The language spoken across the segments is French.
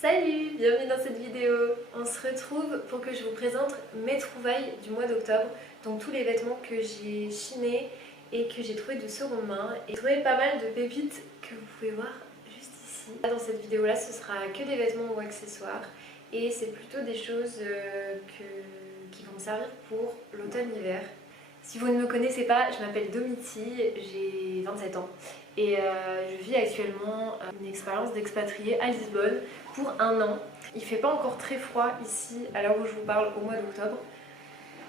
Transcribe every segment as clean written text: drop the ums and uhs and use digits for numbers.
Salut, bienvenue dans cette vidéo. On se retrouve pour que je vous présente mes trouvailles du mois d'octobre, donc tous les vêtements que j'ai chinés et que j'ai trouvé de seconde main. Et j'ai trouvé pas mal de pépites que vous pouvez voir juste ici. Dans cette vidéo là, ce sera que des vêtements ou accessoires et c'est plutôt des choses qui vont me servir pour l'automne-hiver. Si vous ne me connaissez pas, je m'appelle Domitille, j'ai 27 ans et je vis actuellement une expérience d'expatriée à Lisbonne pour 1 an. Il fait pas encore très froid ici à l'heure où je vous parle au mois d'octobre,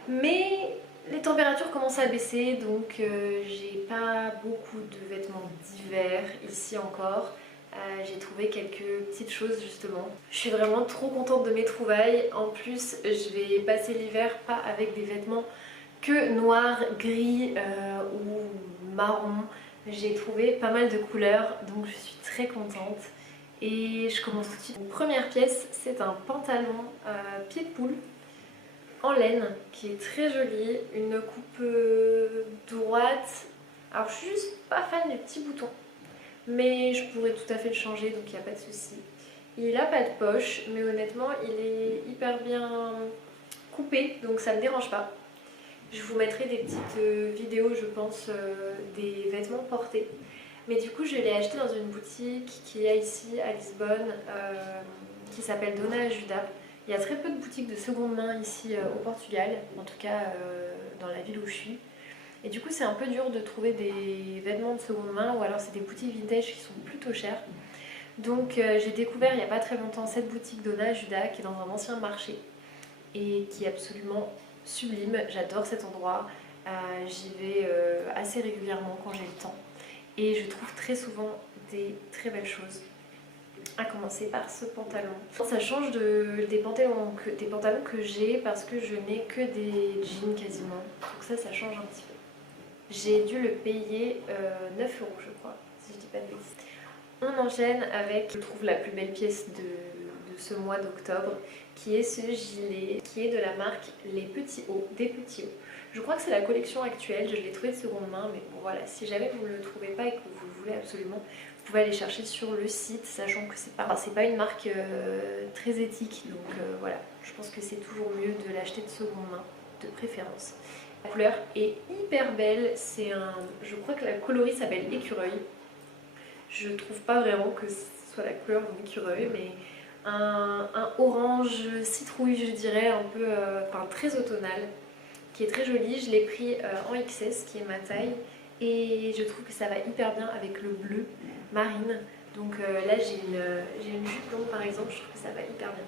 mais les températures commencent à baisser, donc j'ai pas beaucoup de vêtements d'hiver ici encore. J'ai trouvé quelques petites choses justement. Je suis vraiment trop contente de mes trouvailles. En plus, je vais passer l'hiver pas avec des vêtements que noir, gris ou marron. J'ai trouvé pas mal de couleurs, donc je suis très contente. Et je commence tout de suite. La première pièce, c'est un pantalon pied de poule en laine qui est très joli, une coupe droite. Alors je suis juste pas fan des petits boutons, mais je pourrais tout à fait le changer, donc il n'y a pas de souci. Il a pas de poche, mais honnêtement il est hyper bien coupé, donc ça me dérange pas. Je vous mettrai des petites vidéos, je pense, des vêtements portés. Mais du coup, je l'ai acheté dans une boutique qu'il y a ici à Lisbonne, qui s'appelle Dona Ajuda. Il y a très peu de boutiques de seconde main ici au Portugal, en tout cas dans la ville où je suis. Et du coup, c'est un peu dur de trouver des vêtements de seconde main, ou alors c'est des boutiques vintage qui sont plutôt chères. Donc j'ai découvert il n'y a pas très longtemps cette boutique Dona Ajuda qui est dans un ancien marché et qui est absolument sublime. J'adore cet endroit, j'y vais assez régulièrement quand j'ai le temps et je trouve très souvent des très belles choses. À commencer par ce pantalon. Ça change des pantalons que j'ai parce que je n'ai que des jeans quasiment, donc ça change un petit peu. J'ai dû le payer 9 € je crois, si je dis pas de bêtises. On enchaîne avec, je trouve, la plus belle pièce de ce mois d'octobre, qui est ce gilet, qui est de la marque Les Petits Hauts, des Petits Hauts. Je crois que c'est la collection actuelle, je l'ai trouvé de seconde main, mais bon voilà, si jamais vous ne le trouvez pas et que vous le voulez absolument, vous pouvez aller chercher sur le site, sachant que c'est pas une marque très éthique, donc voilà, je pense que c'est toujours mieux de l'acheter de seconde main, de préférence. La couleur est hyper belle, je crois que la coloris s'appelle écureuil. Je trouve pas vraiment que ce soit la couleur d'un écureuil, mais un orange citrouille, je dirais, un peu, enfin très automnal, qui est très joli. Je l'ai pris en XS, qui est ma taille, et je trouve que ça va hyper bien avec le bleu marine. Donc là j'ai une jupe longue par exemple, je trouve que ça va hyper bien.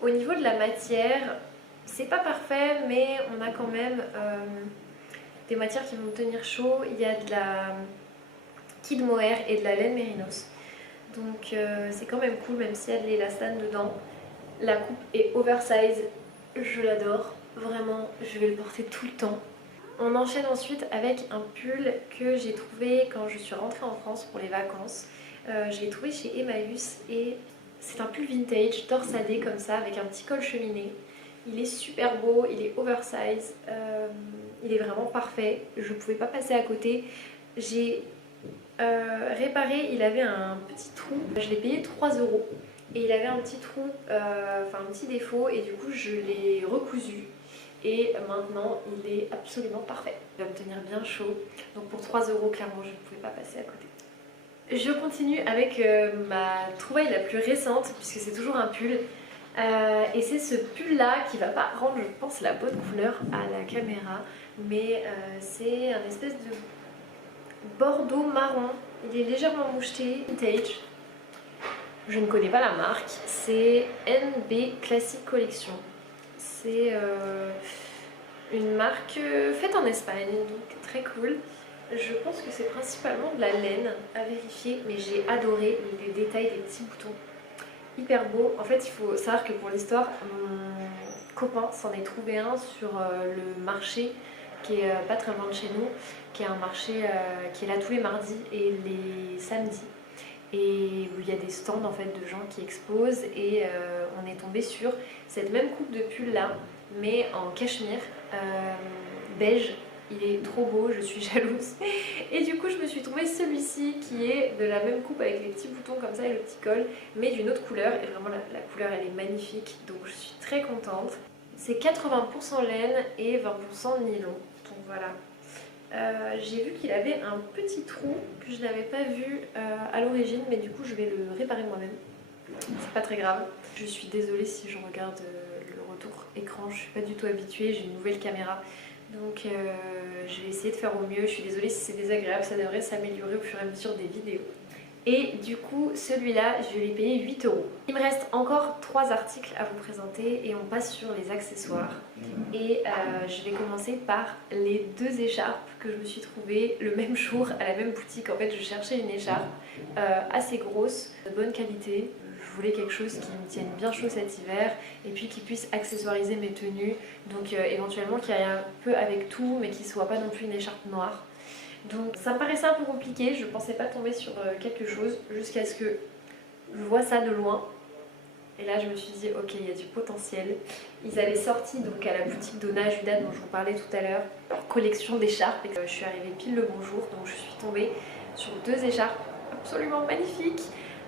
Au niveau de la matière, c'est pas parfait, mais on a quand même des matières qui vont tenir chaud. Il y a de la Kid Mohair et de la laine mérinos. Donc c'est quand même cool, même s'il y a de l'élastane dedans. La coupe est oversize, je l'adore, vraiment je vais le porter tout le temps. On enchaîne ensuite avec un pull que j'ai trouvé quand je suis rentrée en France pour les vacances. Je l'ai trouvé chez Emmaüs et c'est un pull vintage torsadé comme ça avec un petit col cheminé. Il est super beau, il est oversize, il est vraiment parfait, je pouvais pas passer à côté. J'ai réparé, il avait un petit trou, je l'ai payé 3 € et il avait un petit trou, enfin un petit défaut, et du coup je l'ai recousu et maintenant il est absolument parfait. Il va me tenir bien chaud, donc pour 3 € clairement je ne pouvais pas passer à côté. Je continue avec ma trouvaille la plus récente puisque c'est toujours un pull. Et c'est ce pull là qui va pas rendre, je pense, la bonne couleur à la caméra, mais c'est un espèce de bordeaux marron, il est légèrement moucheté, vintage. Je ne connais pas la marque, c'est NB Classic Collection. C'est une marque faite en Espagne, donc très cool. Je pense que c'est principalement de la laine, à vérifier, mais j'ai adoré les détails des petits boutons. Hyper beau. En fait, il faut savoir que pour l'histoire, mon copain s'en est trouvé un sur le marché qui est pas très loin de chez nous, qui est un marché qui est là tous les mardis et les samedis, et où il y a des stands en fait de gens qui exposent, et on est tombé sur cette même coupe de pull là, mais en cachemire beige, il est trop beau, je suis jalouse. Et du coup je me suis trouvé celui-ci qui est de la même coupe avec les petits boutons comme ça et le petit col, mais d'une autre couleur, et vraiment la couleur elle est magnifique, donc je suis très contente. C'est 80% laine et 20% nylon, donc voilà. J'ai vu qu'il avait un petit trou que je n'avais pas vu à l'origine, mais du coup je vais le réparer moi-même. C'est pas très grave. Je suis désolée si je regarde le retour écran, je suis pas du tout habituée, j'ai une nouvelle caméra. Donc je vais essayer de faire au mieux. Je suis désolée si c'est désagréable, ça devrait s'améliorer au fur et à mesure des vidéos. Et du coup, celui-là, je vais lui payer 8 €. Il me reste encore 3 articles à vous présenter et on passe sur les accessoires. Et je vais commencer par les 2 écharpes que je me suis trouvées le même jour à la même boutique. En fait, je cherchais une écharpe assez grosse, de bonne qualité. Je voulais quelque chose qui me tienne bien chaud cet hiver et puis qui puisse accessoiriser mes tenues. Donc éventuellement qui aille un peu avec tout mais qui soit pas non plus une écharpe noire. Donc ça me paraissait un peu compliqué, je pensais pas tomber sur quelque chose jusqu'à ce que je vois ça de loin. Et là je me suis dit ok, il y a du potentiel. Ils avaient sorti donc à la boutique Donna Judas dont je vous parlais tout à l'heure leur collection d'écharpes et je suis arrivée pile le bon jour, donc je suis tombée sur 2 écharpes absolument magnifiques.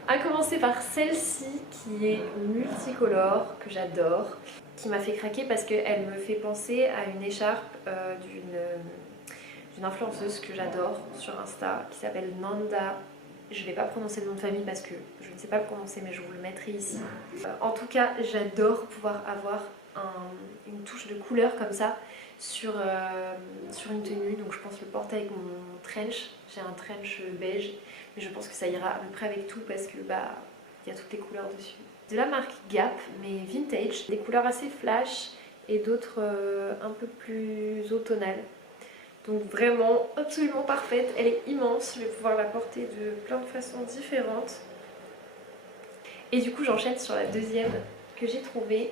À commencer par celle-ci qui est multicolore, que j'adore, qui m'a fait craquer parce qu'elle me fait penser à une écharpe d'une influenceuse que j'adore sur Insta qui s'appelle Nanda. Je vais pas prononcer le nom de famille parce que je ne sais pas le prononcer, mais je vous le mettrai ici. En tout cas, j'adore pouvoir avoir une touche de couleur comme ça sur une tenue. Donc je pense le porter avec mon trench. J'ai un trench beige, mais je pense que ça ira à peu près avec tout parce que bah il y a toutes les couleurs dessus. De la marque Gap, mais vintage, des couleurs assez flash et d'autres un peu plus automnales. Donc vraiment absolument parfaite, elle est immense, je vais pouvoir la porter de plein de façons différentes. Et du coup j'enchaîne sur la deuxième que j'ai trouvée,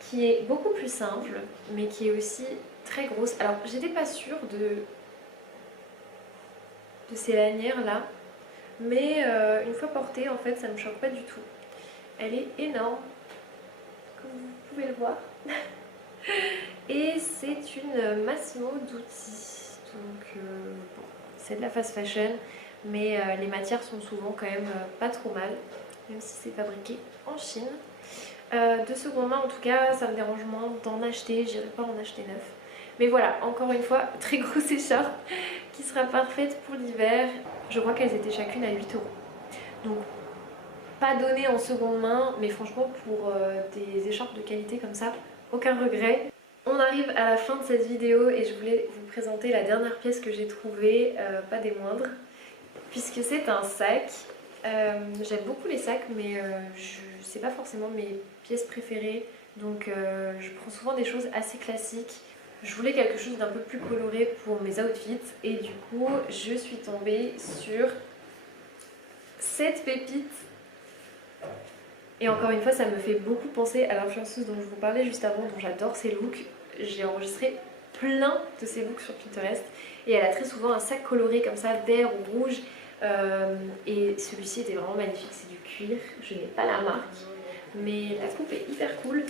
qui est beaucoup plus simple, mais qui est aussi très grosse. Alors j'étais pas sûre de ces lanières là, mais une fois portée en fait ça me choque pas du tout. Elle est énorme, comme vous pouvez le voir. Et c'est une Massimo Dutti. Donc bon, c'est de la fast fashion, mais les matières sont souvent quand même pas trop mal, même si c'est fabriqué en Chine. De seconde main en tout cas, ça me dérange moins d'en acheter, j'irai pas en acheter neuf. Mais voilà, encore une fois, très grosse écharpe qui sera parfaite pour l'hiver. Je crois qu'elles étaient chacune à 8 €. Donc pas donné en seconde main, mais franchement pour des écharpes de qualité comme ça, aucun regret. On arrive à la fin de cette vidéo et je voulais vous présenter la dernière pièce que j'ai trouvée, pas des moindres, puisque c'est un sac. J'aime beaucoup les sacs, mais c'est pas forcément mes pièces préférées, donc je prends souvent des choses assez classiques. Je voulais quelque chose d'un peu plus coloré pour mes outfits et du coup je suis tombée sur cette pépite. Et encore une fois, ça me fait beaucoup penser à l'influenceuse dont je vous parlais juste avant, dont j'adore ses looks. J'ai enregistré plein de ses looks sur Pinterest et elle a très souvent un sac coloré comme ça, vert ou rouge. Et celui-ci était vraiment magnifique, c'est du cuir. Je n'ai pas la marque, mais la coupe est hyper cool.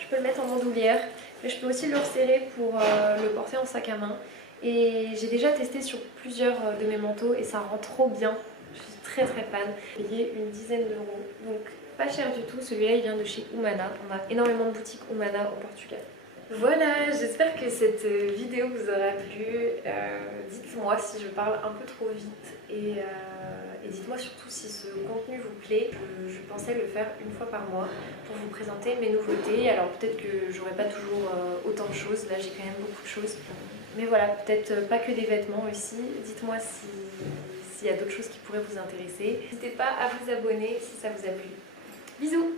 Je peux le mettre en bandoulière, mais je peux aussi le resserrer pour le porter en sac à main. Et j'ai déjà testé sur plusieurs de mes manteaux et ça rend trop bien. Je suis très fan. J'ai payé une dizaine d'euros, donc pas cher du tout. Celui-là il vient de chez Humana. On a énormément de boutiques Humana au Portugal. Voilà, j'espère que cette vidéo vous aura plu. Dites-moi si je parle un peu trop vite et dites-moi surtout si ce contenu vous plaît. Je pensais le faire une fois par mois pour vous présenter mes nouveautés. Alors peut-être que j'aurai pas toujours autant de choses. Là j'ai quand même beaucoup de choses. Mais voilà, peut-être pas que des vêtements aussi. Dites-moi s'il y a d'autres choses qui pourraient vous intéresser. N'hésitez pas à vous abonner si ça vous a plu. Bisous!